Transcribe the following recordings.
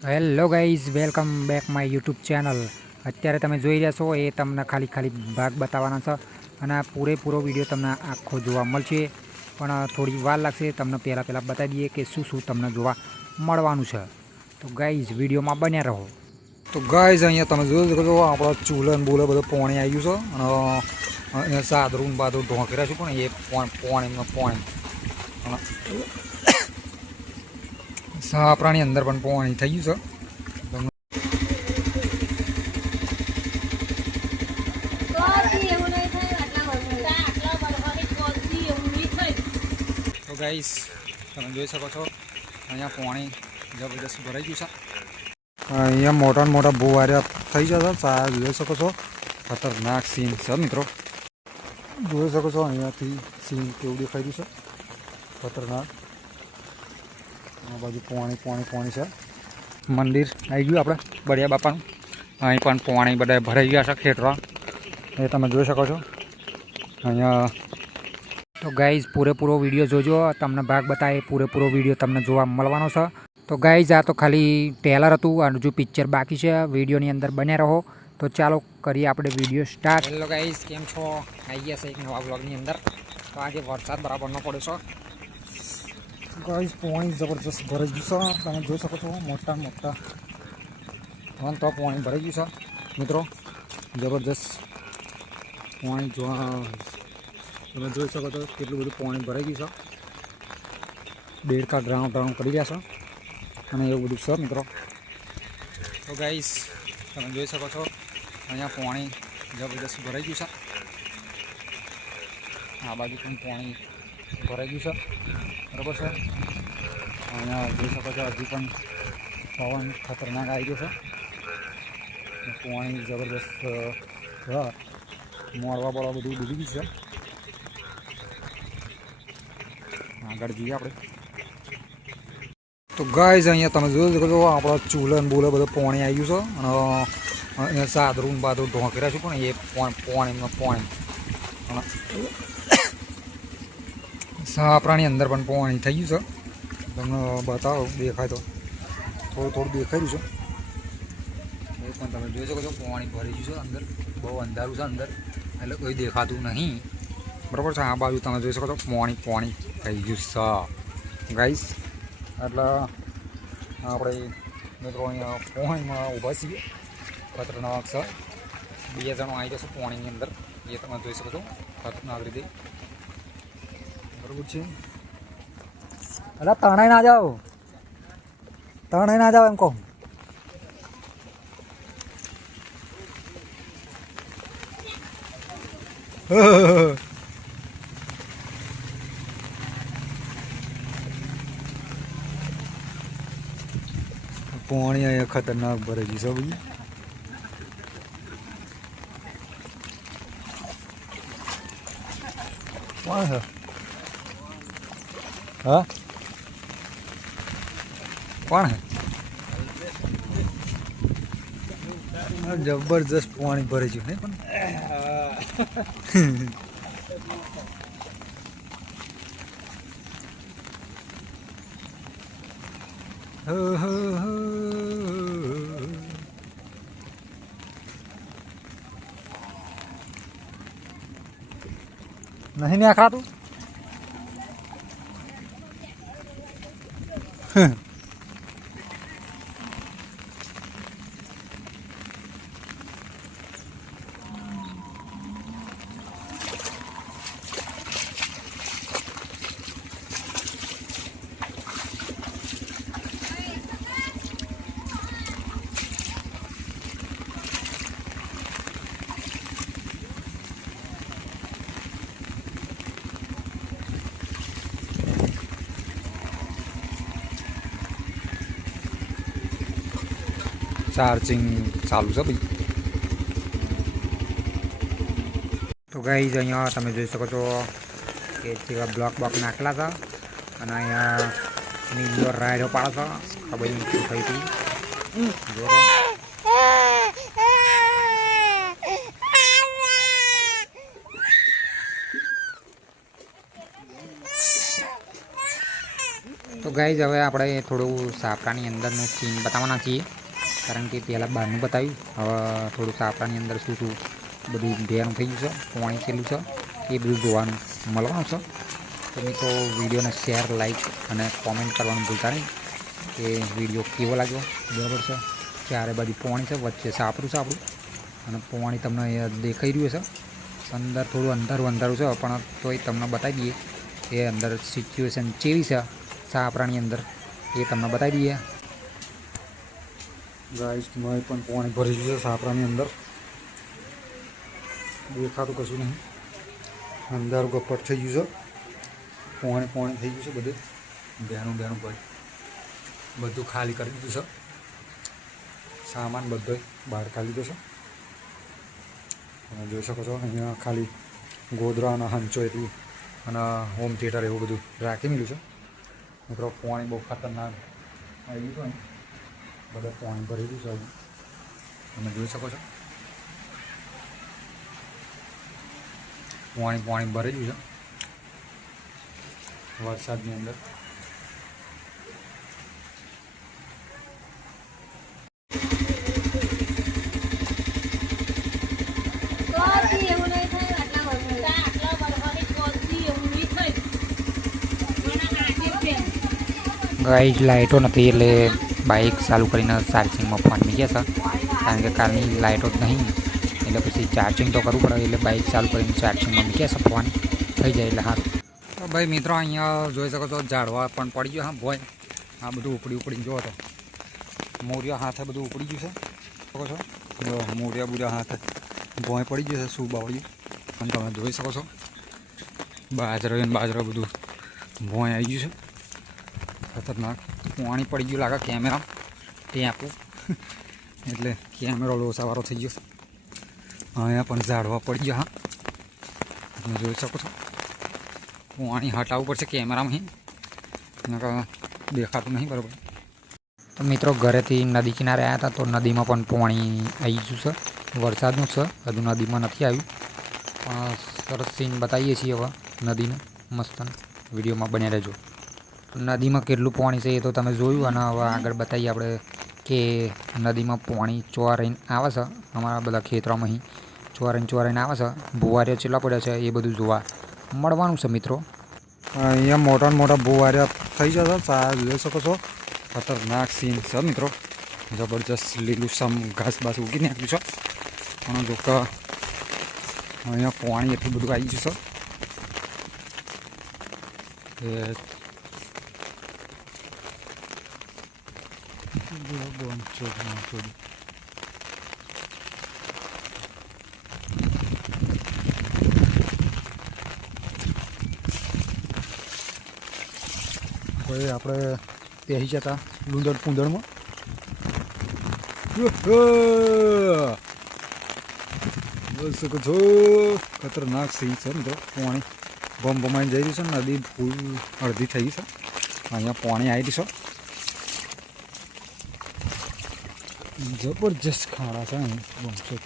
Hello guys, welcome back my YouTube channel. અત્યારે તમે જોઈ રહ્યા છો એ તમને ખાલી ભાગ બતાવવાના છે અને આ પૂરેપૂરો વિડીયો તમને આખો જોવા મળશે, પણ થોડી વાર લાગશે. તમને પહેલાં બતાવી દઈએ કે શું તમને જોવા મળવાનું છે. તો ગાઈઝ વિડીયોમાં બન્યા રહો. તો ગાઈઝ અહીંયા તમે જોઈ શકો છો આપણા ચૂલા ને બોલે બધું પાણી આવી ગયું છે અને અહીંયા સાદરું બાદરું ઢોંકી રહ્યા છે, પણ એ પાણી સાપરાની અંદર પણ પાણી થઈ ગયું છે. તો ગાઈસ તમે જોઈ શકો છો અહીંયા પાણી જબરદસ્ત ભરાઈ ગયું છે. અહીંયા મોટા ભૂવાર્યા થઈ જશે. સાહેબ જોઈ શકો છો, ખતરનાક સીન છે મિત્રો. જોઈ શકો છો અહીંયાથી સીન કેવું દેખાઈ રહ્યું છે, ખતરનાક. આ બાજુ પાણી છે. મંદિર આવી ગયું આપણે બળિયા બાપાનું. અહીં પણ પાણી બધા ભરાઈ ગયા છે ખેતરા, એ તમે જોઈ શકો છો અહીંયા. તો ગાઈઝ પૂરેપૂરો વિડીયો જોજો, તમને ભાગ બતાવે પૂરેપૂરો વિડીયો તમને જોવા મળવાનો છે. તો ગાઈઝ આ તો ખાલી ટેલર હતું, અને હજુ પિક્ચર બાકી છે. વિડીયોની અંદર બન્યા રહો. તો ચાલો કરીએ આપણે વિડીયો સ્ટાર્ટ. હેલો ગાઈઝ, કેમ છો? આવી ગયા છે એક નવા બ્લોગની અંદર. તો આજે વરસાદ બરાબર ન પડ્યો છે ગાઈઝ. પાણી જબરજસ્ત ભરાઈ ગયું છે, તમે જોઈ શકો છો. મોટા તો પાણી ભરાઈ ગયું છે મિત્રો, જબરજસ્ત પાણી તમે જોઈ શકો છો કેટલું બધું પાણી ભરાઈ ગયું છે. દેડકા ડ્રાઉન કરી રહ્યા છે અને એવું બધું છે મિત્રો. તો ગાઈસ તમે જોઈ શકો છો અહીંયા પાણી જબરદસ્ત ભરાઈ ગયું છે. આ બાજુ પણ પાણી ભરાઈ ગયું છે, બરાબર છે. અહીંયા જોઈ શકો છો હજી પણ પવન ખતરનાક આવી ગયો છે. પાણી જબરદસ્ત મોડવા બધું ડૂબી ગયું છે. આગળ જઈએ આપણે. તો ગાઈઝ અહીંયા તમે જોઈ શકો છો આપણા ચૂલા ને બોલે બધું પાણી આવી ગયું છે અને અહીંયા સાદરું બાદરું ઢોંકી રહ્યા છે, પણ એ પાણી સાપરાની અંદર પણ પાણી થઈ ગયું છે. તમને બતાવો, દેખાય તો થોડું દેખાઈ રહ્યું છે. એ પણ તમે જોઈ શકો છો પાણી ભરી ગયું છે અંદર. બહુ અંધારું છે અંદર, એટલે કોઈ દેખાતું નહીં, બરાબર છે. આ બાજુ તમે જોઈ શકો છો પાણી થઈ ગયું છે ગાઈસ. એટલે આપણે મિત્રો અહીંયા પાણીમાં ઊભા છીએ, ખતરનાક છે. 2 જણો આવી જશે પાણીની અંદર, એ તમે જોઈ શકો છો ખતરનાક રીતે, બરાબર છે. એટલે તણાઈ ના જાઓ એમ કહો. પાણી અહીંયા ખતરનાક ભરાઈ ગયું છે ભાઈ. કોણ છે? હા, કોણ છે? જબરજસ્ત પાણી ભરાઈ ગયું નહીં પણ. નહીં આખરાતું. ચાર્જિંગ ચાલુ છે ભાઈ. તો ગાઈઝ અહીંયા તમે જોઈ શકો છો કે જેવા બ્લોક નાખેલા છે અને અહીંયા નીલો રાયડો પાડો છે. ખબર નહીં શું થઈ હતી. તો તો ગાઈઝ હવે આપણે થોડું સાપરાની અંદરનું સીન બતાવવાના છીએ, કારણ કે પહેલાં બહારનું બતાવ્યું, હવે થોડું સાપરાની અંદર શું શું બધું ભેરું થઈ ગયું છે, પાણી છેલ્લું છે, એ બધું જોવાનું મળવાનું છે. તો મિત્રો વિડીયોને શેર, લાઈક અને કોમેન્ટ કરવાનું ભૂલતા નહીં કે વિડીયો કેવો લાગ્યો. બરાબર છે, ચારે બાજુ પાણી છે, વચ્ચે સાપરું છે આપણું, અને પાણી તમને દેખાઈ રહ્યું છે. અંદર થોડું અંધારું છે, પણ તોય તમને બતાવી દઈએ કે અંદર સિચ્યુએશન કેવી છે સાપરાની અંદર, એ તમને બતાવી દઈએ. ગાઈસ મેં પણ પાણી ભરી ગયું છે સાપરાની અંદર, દેખાતું કશું નહીં, અંધારું ગપ્પટ થઈ ગયું છે, પાણી થઈ ગયું છે, બધે બેનું ભાઈ બધું ખાલી કરી દીધું છે, સામાન બધો બહાર કાઢી દીધો છે. તમે જોઈ શકો છો અહીંયા ખાલી ગોદરા અને હંચો એટલું અને હોમ થિયેટર એવું બધું રાખી મળ્યું છે. મિત્રો પાણી બહુ ખતરનાક આવી ગયું છે, બધા પાણી ભરેલું છે, તમે જોઈ શકો છો પાણી ભરેલું છે વરસાદની અંદર. ગાઈઝ લાઇટો નથી એટલે બાઇક ચાલુ કરીને ચાર્જિંગમાં ફોન મૂક્યા છે, કારણ કે કાલની લાઇટો જ નહીં એટલે પછી ચાર્જિંગ તો કરવું પડે, એટલે બાઇક ચાલુ કરીને ચાર્જિંગમાં મૂક્યા છે, ફોન થઈ જાય એટલે સારું. તો ભાઈ મિત્રો અહીંયા જોઈ શકો છો ઝાડવા પણ પડી ગયો. હા ભોય આ બધું ઉપડીને જોવો તો મોરિયા હાથે બધું ઉપડી ગયું છે, શકો છો જો મોરિયા બુરિયા હાથે ભોય પડી ગયું છે, શું બાવળ્યું અને તમે જોઈ શકો છો બાજરો બધું ભોય આવી ગયું છે. ખતરનાક પાણી પડી ગયું લાગે કેમેરા ત્યાં આપું એટલે કેમેરો લોસાવાળો થઈ ગયો. અહીંયા પણ ઝાડવા પડી ગયા. હા તમે જોઈ શકો છો પાણી હટાવવું પડશે કેમેરામાં, દેખાતું નહીં બરાબર. તો મિત્રો ઘરેથી નદી કિનારે આવ્યા હતા, તો નદીમાં પણ પાણી આવી ગયું છે, વરસાદનું છે, હજુ નદીમાં નથી આવ્યું, પણ સરસ સીન બતાવીએ છીએ હવે નદીનું મસ્ત. વિડીયોમાં બન્યા રહેજો. નદીમાં કેટલું પાણી છે એ તો તમે જોયું, અને હવે આગળ બતાવીએ આપણે કે નદીમાં પાણી ચોરાઈને આવે છે, અમારા બધા ખેતરોમાં અહીં ચોરાઈને આવે છે, ભુવારીઓ ચેટલા પડ્યા છે એ બધું જોવા મળવાનું છે મિત્રો. અહીંયા મોટા ભુવારિયા થઈ જશે, જોઈ શકો છો ખતરનાક સીન છે મિત્રો, જબરજસ્ત લીલુંછમ ઘાસ બાસ ઉગી નાખ્યું છે, પણ જો કે અહીંયા પાણી એટલું બધું આવી જશે કોઈ આપણે પહેરી જતા પૂંદડમાં જોઈ શકો છો ખતરનાક સીન છે મિત્રો. પાણી ભમાઈને જઈ રહ્યું છે, નદી ફૂલ અડધી થઈ ગઈ છે, અહીંયા પાણી આવી રહ્યું છે, જબરજસ્ત ખાડા છે અહીં બમશો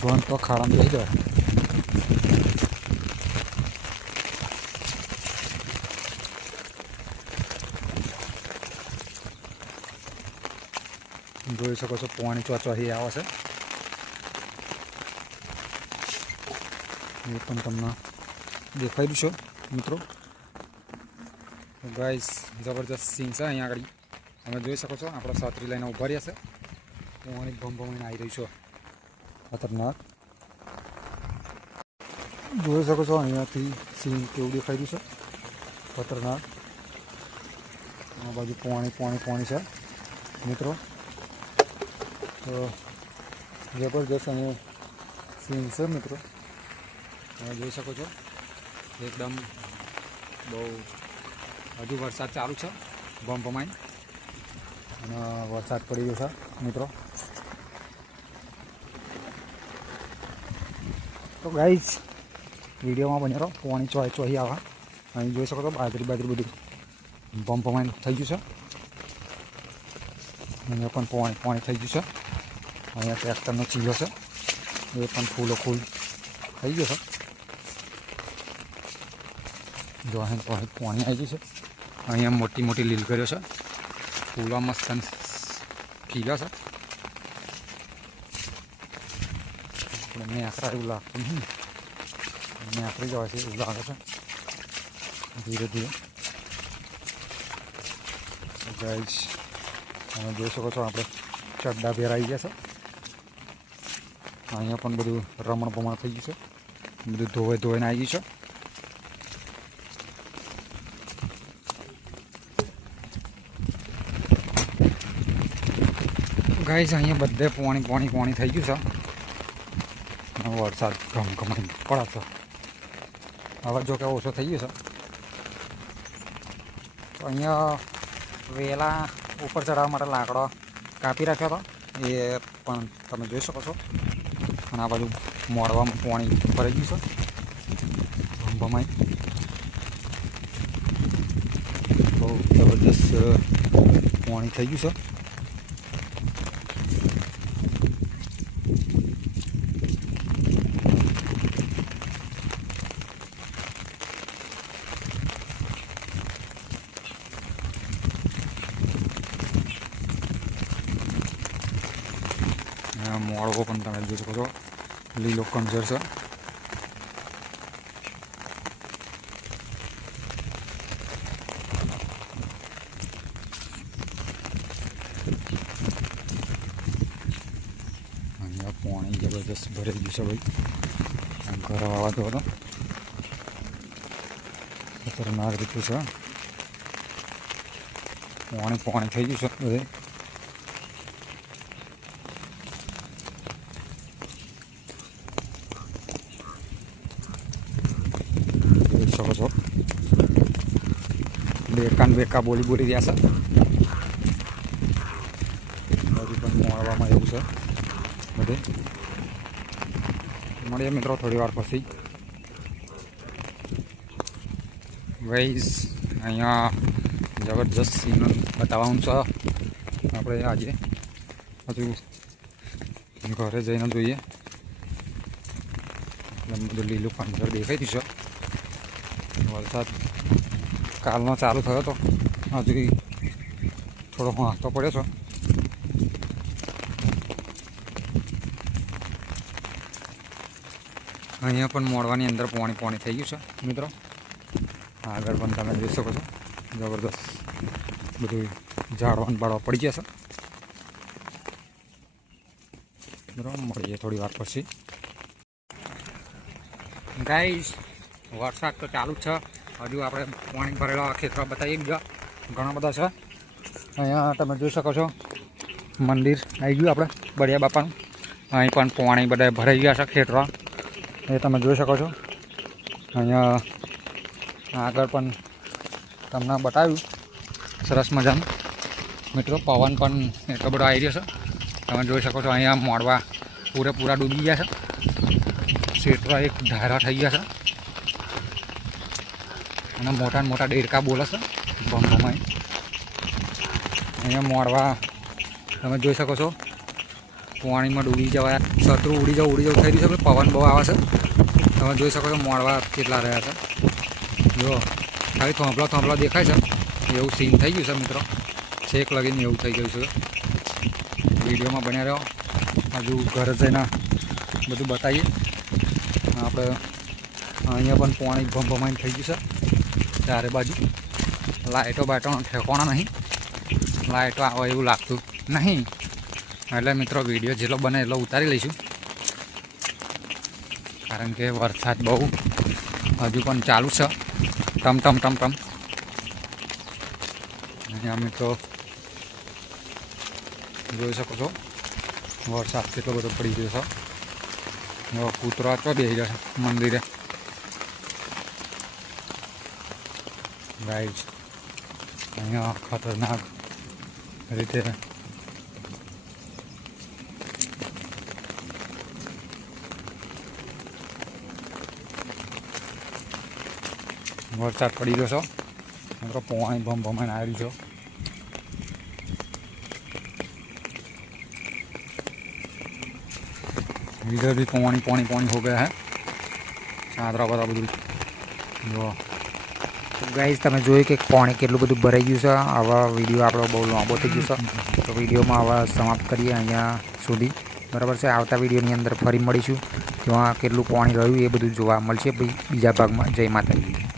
જોન તો ખાડામાં જઈ જાય. જોઈ શકો છો પાણી ચોચવાથી આવે છે, એ પણ તમને દેખાઈ રહ્યું છે મિત્રો. ગાઈસ જબરજસ્ત સીન છે અહીંયા આગળ, તમે જોઈ શકો છો આપણા છત્રી લઈને ઉભા રહ્યા છે, પાણી ભમાઈને આવી રહ્યું છે ખતરનાક. જોઈ શકો છો અહીંયાથી સીન કેવું દેખાઈ રહ્યું છે ખતરનાક. આ બાજુ પાણી છે મિત્રો, તો જબરજસ્ત અહીંયા સીન છે મિત્રો. તમે જોઈ શકો છો એકદમ બહુ હજુ વરસાદ ચાલુ છે, ભમાઈને અને વરસાદ પડી ગયો છે મિત્રો. તો ગાઈઝ વિડીયોમાં બન્યા રહો. પાણી ચોહી આવે, અહીં જોઈ શકો છો બાજરી બધું ભમાઈને થઈ ગયું છે, અહીંયા પણ પાણી થઈ ગયું છે. અહીંયા ટ્રેક્ટરનો ચીલો છે, એ પણ ફૂલ થઈ ગયો છે. જો અહીં પાણી આવી ગયું છે. અહીંયા મોટી મોટી લીલગરીઓ છે. ફૂલો મસ્ત ખીલ્યા છે. આપણે નેકરા એવું લાગતું નહીં, નેકરી જવાય છે એવું લાગે છે ધીરે ધીરે. ગાઈસ તમે જોઈ શકો છો આપણે ચડ્ડા પહેરાઈ ગયા છે. અહીંયા પણ બધું રમણ ભમણ થઈ ગયું છે, બધું ધોઈને આવી ગયું છે. ગાઈસ અહીંયા બધે પાણી થઈ ગયું છે. વરસાદ ઘમઘમાઈને પડે છે. હવે જો કે ઓછો થઈ ગયો છે. તો અહીંયા વેલા ઉપર ચડાવવા માટે લાકડો કાપી રાખ્યો હતો, એ પણ તમે જોઈ શકો છો. અને આ બાજુ મોડવામાં પાણી ભરાઈ ગયું છે ભમાઈ. બહુ જબરદસ્ત પાણી થઈ ગયું છે. મોડવો પણ તમે જોઈ શકો છો, લીલો કંજર છે. અહીંયા પાણી જબરદસ્ત ભરાઈ ગયું છે ભાઈ. ઘર આવતો હતો, ખતરનાક રીતે છે. પાણી થઈ ગયું છે બધે. શકો છો બેકા બોલી રહ્યા છે. હજુ પણ મળવામાં એવું છે બધે. મળીએ મિત્રો થોડી વાર પછી. ગાઈસ અહીંયા જબરજસ્ત સીન બતાવવાનું છે આપણે આજે. હજુ ઘરે જઈને જોઈએ. બધું લીલું પાંજર દેખાઈ દીધું છે. વરસાદ કાલનો ચાલુ થયો હતો, હજુ થોડો હાંકતો પડ્યો છે. અહીંયા પણ મોડવાની અંદર પાણી થઈ ગયું છે મિત્રો. આગળ પણ તમે જોઈ શકો છો જબરદસ્ત બધું ઝાડવાનું બાળવા પડી ગયા છે. બરાબર, મળીએ થોડી વાર પછી. ગાઈસ વરસાદ તો ચાલુ જ છે. હજુ આપણે પાણી ભરેલા ખેતરો બતાવીએ, બીજા ઘણા બધા છે. અહીંયા તમે જોઈ શકો છો મંદિર આવી ગયું આપણે બળિયા બાપાનું. અહીં પણ પાણી બધા ભરાઈ ગયા છે ખેતરા, એ તમે જોઈ શકો છો. અહીંયા આગળ પણ તમને બતાવ્યું સરસ મજાનું મિત્રો. પવન પણ એટલો બધો આવી રહ્યો છે, તમે જોઈ શકો છો. અહીંયા મોડવા પૂરેપૂરા ડૂબી ગયા છે. ખેતરા એક ધારા થઈ ગયા છે અને મોટા ડેરકા બોલે છે ભમભમાઈ. અહીંયા મોડવા તમે જોઈ શકો છો પાણીમાં ડૂબી જવાય, શત્રુ ઉડી જવું થઈ રહ્યું છે. પવન બહુ આવે છે, તમે જોઈ શકો છો મોડવા કેટલા રહ્યા છે. જો ખાલી થોંભલા દેખાય છે એવું સીન થઈ ગયું છે મિત્રો. છેક લગીને એવું થઈ ગયું છે. વિડીયોમાં બન્યા રહ્યો. હજુ ઘરે જઈને બધું બતાવીએ. આપણે અહીંયા પણ પાણી ભમભમાઈને થઈ ગયું છે ચારે બાજુ. લાઇટો બાઇટોનો ઠેકાણા નહીં, લાઇટો આવે એવું લાગતું નહીં. એટલે મિત્રો વિડીયો જેટલો બને એટલો ઉતારી લઈશું, કારણ કે વરસાદ બહુ હજુ પણ ચાલુ છે. ટમ અહીંયા મિત્રો જોઈ શકો છો વરસાદ કેટલો બધો પડી ગયો છે. કૂતરા ચો બેસી ગયા છે મંદિરે. ગાઈસ અહીંયા ખતરનાક રીતે વરસાદ પડી રહ્યો છે. મિત્રો પાણી ભમાઈને આવી રહ્યું છે. इधर भी पानी हो गया है. चादरा बड़ा બધું જો ગાઈઝ તમે જોયું કે પાણી કેટલું બધું ભરાઈ ગયું છે. હવે વિડીયો આપણો બહુ લાંબો થઈ ગયો છે, તો વિડીયોમાં હવે સમાપ્ત કરીએ અહીંયા સુધી. બરાબર છે. આવતા વિડીયોની અંદર ફરી મળીશું. ત્યાં કેટલું પાણી રહ્યું એ બધું જોવા મળશે બીજા ભાગમાં. જય માતાજી.